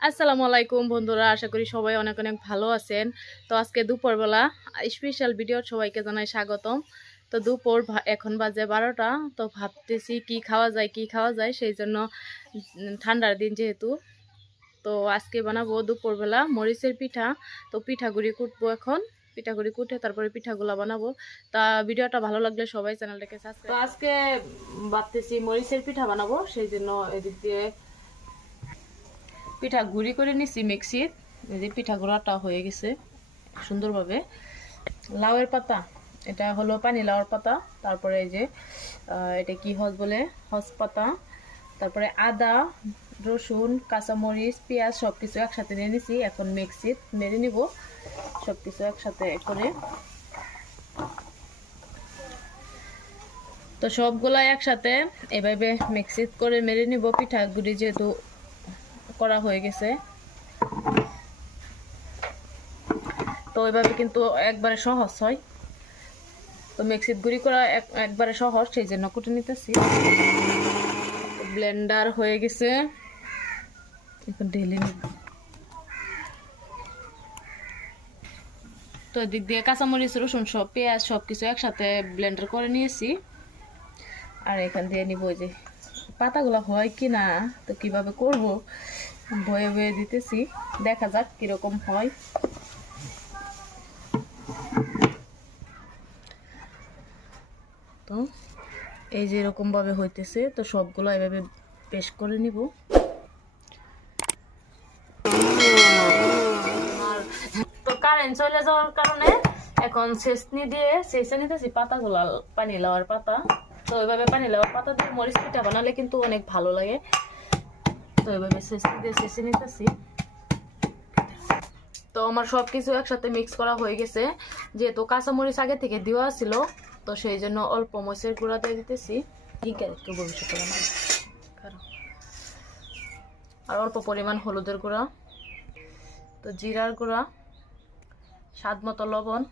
আসসালামু আলাইকুম বন্ধুরা, আশা করি সবাই অনেক অনেক ভালো আছেন। তো আজকে দুপুরবেলা স্পেশাল ভিডিও সবাইকে জানাই স্বাগতম। তো দুপুর এখন বাজে 12টা। তো ভাবতেছি কি খাওয়া যায় সেই জন্য ঠান্ডার দিন যেহেতু। তো আজকে বানাবো দুপুরবেলা মরিচের পিঠা। তো পিঠাগুড়ি কুটবো এখন। পিঠাগুড়ি কুটে তারপরে পিঠাগুলা বানাবো। তা ভিডিওটা ভালো লাগলে সবাই চ্যানেলটাকে সাবস্ক্রাইব। তো আজকে ভাবতেছি মরিচের পিঠা বানাবো, সেই জন্য এদিক দিয়ে পিঠা গুঁড়ি করে নিছি মিক্সির। এই যে পিঠা গুঁড়াটা হয়ে গেছে সুন্দরভাবে। লাউয়ের পাতা, এটা হলো পানি লাউয়ের পাতা। তারপরে এই যে এটা কি হস বলে, হস পাতা। তারপরে আদা, রসুন, কাঁচামরিচ, পেঁয়াজ সব কিছু একসাথে নিয়ে নিছি। এখন মিক্সির মেরে নিব সব কিছু একসাথে করে। তো সবগুলা একসাথে এভাবে মিক্সির করে মেরে নিব। পিঠা গুঁড়ি যেহেতু করা হয়ে গেছে, তো ওইভাবে কিন্তু একবারে সহজ হয়। তো মিক্সির গুঁড়ি করা একবারে সহজ, সেই জন্য কুটে নিতেছি। ব্লেন্ডার হয়ে গেছে, এখন ঢেলে নিব। তো এদিক দিয়ে কাঁচামরিচ, রসুন, সব পেঁয়াজ সব কিছু একসাথে ব্লেন্ডার করে নিয়েছি। আর এখান দিয়ে নিব ওই যে পাতাগুলো হয় কি না, তো কিভাবে করব বয়ে বয়ে দিতেছি, দেখা যাক কিরকম হয়। তো এই যে এরকম ভাবে হইতেছে, তো সবগুলো এভাবে পেস্ট করে নিব। আর তো কারেন্ট চলে যাওয়ার কারণে এখন ছেঁচনি দিয়ে ছেঁচে নিতেছি পাতাগুলো, পানি লাউয়ার পাতা। তো ওইভাবে পানি লাউয়ার পাতা দিয়ে মরিচ পিঠা বানালে কিন্তু অনেক ভালো লাগে। তো ওইভাবে ছেঁচনি দিয়ে ছেঁচে নিতেছি। তো আমার সব কিছু একসাথে মিক্স করা হয়ে গেছে। যেহেতু কাঁচামরিচ আগে থেকে দেওয়া ছিল, তো সেই জন্য অল্প মরিচের গুঁড়া দিয়ে দিতেছি। ঠিক আছে, একটু ভবিষ্যতে বানাবো। আর অল্প পরিমাণ হলুদের গুঁড়া, তো জিরার গুঁড়া, স্বাদ মতো লবণ,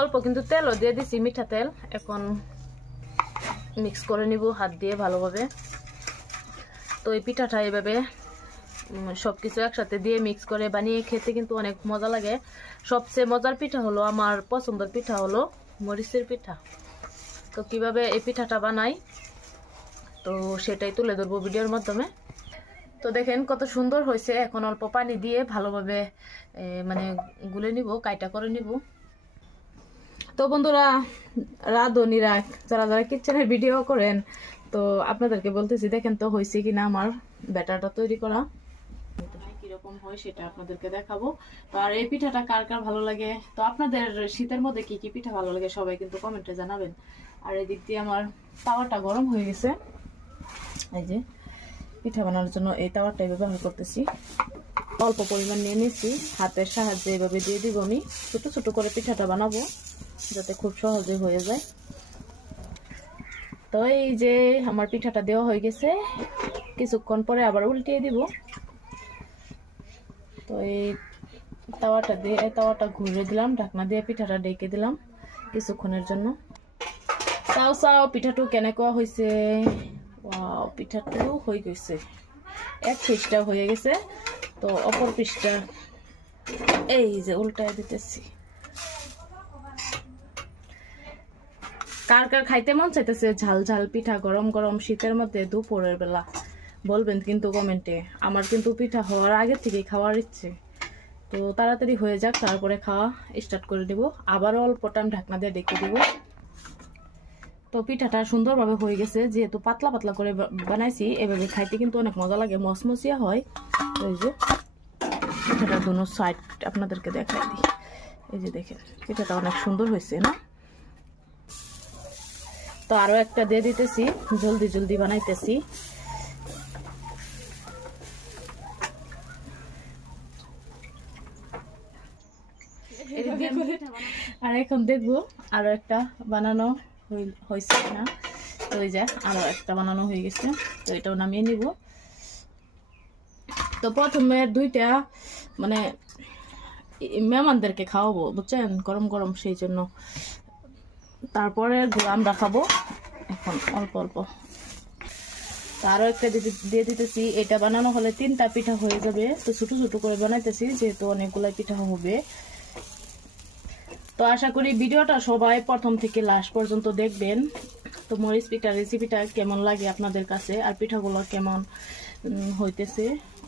অল্প কিন্তু তেলও দিয়ে দিছি, মিঠা তেল। এখন মিক্স করে নিব হাত দিয়ে ভালোভাবে। তো এই পিঠাটা এইভাবে সব কিছু একসাথে দিয়ে মিক্স করে বানিয়ে খেতে কিন্তু অনেক মজা লাগে। সবচেয়ে মজার পিঠা হলো, আমার পছন্দের পিঠা হলো মরিচের পিঠা। তো কিভাবে এই পিঠাটা বানাই, তো সেটাই তুলে ধরবো ভিডিওর মাধ্যমে। তো দেখেন কত সুন্দর হয়েছে। এখন অল্প পানি দিয়ে ভালোভাবে মানে গুলে নিব, কাইটা করে নিব। তো বন্ধুরা, রাঁধুনিরা যারা যারা কিচেনের ভিডিও করেন, তো আপনাদেরকে বলতেছি, দেখেন তো হয়েছে কিনা আমার ব্যাটারটা তৈরি করা। কিরকম হয় সেটা আপনাদেরকে দেখাবো। তো আর এই পিঠাটা কার কার ভালো লাগে, তো আপনাদের শীতের মধ্যে কি কি পিঠা ভালো লাগে সবাই কিন্তু কমেন্টে জানাবেন। আর এদিক দিয়ে আমার তাওয়াটা গরম হয়ে গেছে। এই যে পিঠা বানানোর জন্য এই তাওয়াটা ব্যবহার করতেছি। অল্প পরিমাণ নিয়ে নিয়েছি, হাতের সাহায্যে এভাবে দিয়ে দিব। আমি ছোট ছোট করে পিঠাটা বানাবো যাতে খুব সহজে হয়ে যায়। তো এই যে আমার পিঠাটা দেওয়া হয়ে গেছে, কিছুক্ষণ পরে আবার উল্টিয়ে দিব। তো এই তাওয়াটা ঘুরে দিলাম, ঢাকনা দিয়ে পিঠাটা ঢেকে দিলাম কিছুক্ষণের জন্য। চাও চাও পিঠাটো কেনেকুৱা হয়েছে। পিঠাটো হয়ে গেছে, এক পিসটা হয়ে গেছে। তো অপর পিসটা এই যে উল্টায় দিতেছি। কার কার খাইতে মন চাইতেছে ঝাল ঝাল পিঠা গরম গরম শীতের মধ্যে দুপুরের বেলা, বলবেন কিন্তু কমেন্টে। আমার কিন্তু পিঠা হওয়ার আগে থেকেই খাওয়ার ইচ্ছে। তো তাড়াতাড়ি হয়ে যাক, তারপরে খাওয়া স্টার্ট করে দেব। আবারও অল্প টাইম ঢাকনা দিয়ে ডেকে দেব। তো পিঠাটা সুন্দরভাবে হয়ে গেছে, যেহেতু পাতলা পাতলা করে বানাইছি, এভাবে খাইতে কিন্তু অনেক মজা লাগে, মচমচিয়া হয়। এই যে পিঠাটা দুনো সাইড আপনাদেরকে দেখাই দিই। এই যে দেখেন পিঠাটা অনেক সুন্দর হয়েছে না। তো আরো একটা দিয়ে দিতেছি, জলদি জলদি বানাইতেছি। আর এখন দেখবো আরো একটা বানানো হয়েছে না। তো ওই যে আরো একটা বানানো হয়ে গেছে, তো এটাও নামিয়ে নিব। তো প্রথমে দুইটা মানে মেহমানদেরকে খাওয়াবো, বুঝছেন, গরম গরম, সেই জন্য। তারপরে আমরা খাবো এখন অল্প অল্প। আরও একটা দিয়ে দিতেছি। এটা বানানো হলে 3টা পিঠা হয়ে যাবে। তো ছোট ছোট করে বানাইতেছি যেহেতু অনেকগুলো পিঠা হবে। তো আশা করি ভিডিওটা সবাই প্রথম থেকে লাস্ট পর্যন্ত দেখবেন। তো মরিচ পিঠার রেসিপিটা কেমন লাগে আপনাদের কাছে আর পিঠাগুলো কেমন হইতেছে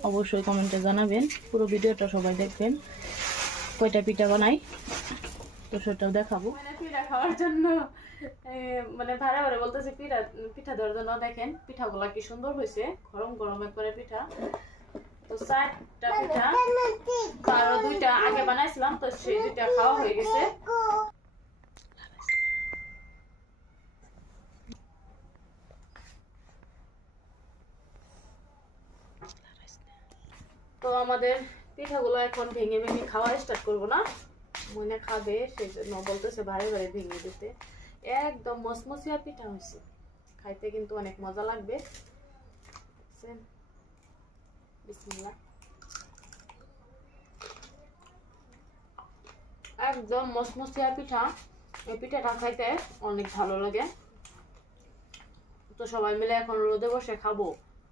অবশ্যই কমেন্টে জানাবেন। পুরো ভিডিওটা সবাই দেখবেন। কয়টা পিঠা বানাই তো সেটাও দেখাবো। পিঠা খাওয়ার জন্য মানে ভাড়া ভাড়া বলতেছে পিঠা দেওয়ার জন্য। দেখেন পিঠাগুলা কি সুন্দর হয়েছে, গরম গরম একবারে পিঠা। তো 4টা পিঠা, আরো 2টা আগে বানাইছিলাম, তো সেই 2টা খাওয়া হয়ে গেছে। তো আমাদের পিঠাগুলো এখন ভেঙে ভেঙে খাওয়া স্টার্ট করবো না, মনে খাবে সেই জন্য বলতেছে ভারে ভারে ভেঙে দিতে। একদম মসমসিয়া পিঠা হয়েছে, খাইতে কিন্তু অনেক মজা লাগবে। বিসমিল্লাহ। একদম মসমসিয়া পিঠা। এই পিঠাটা খাইতে অনেক ভালো লাগে। তো সবাই মিলে এখন রোদে বসে খাবো,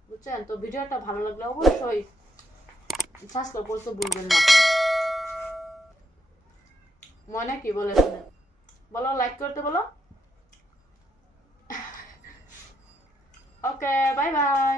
বুঝছেন? তো ভিডিওটা ভালো লাগলে অবশ্যই সাবস্ক্রাইব করতে ভুলবেন না। মনে কি বলে বলো, লাইক করতে বলো। ওকে, বাই বাই।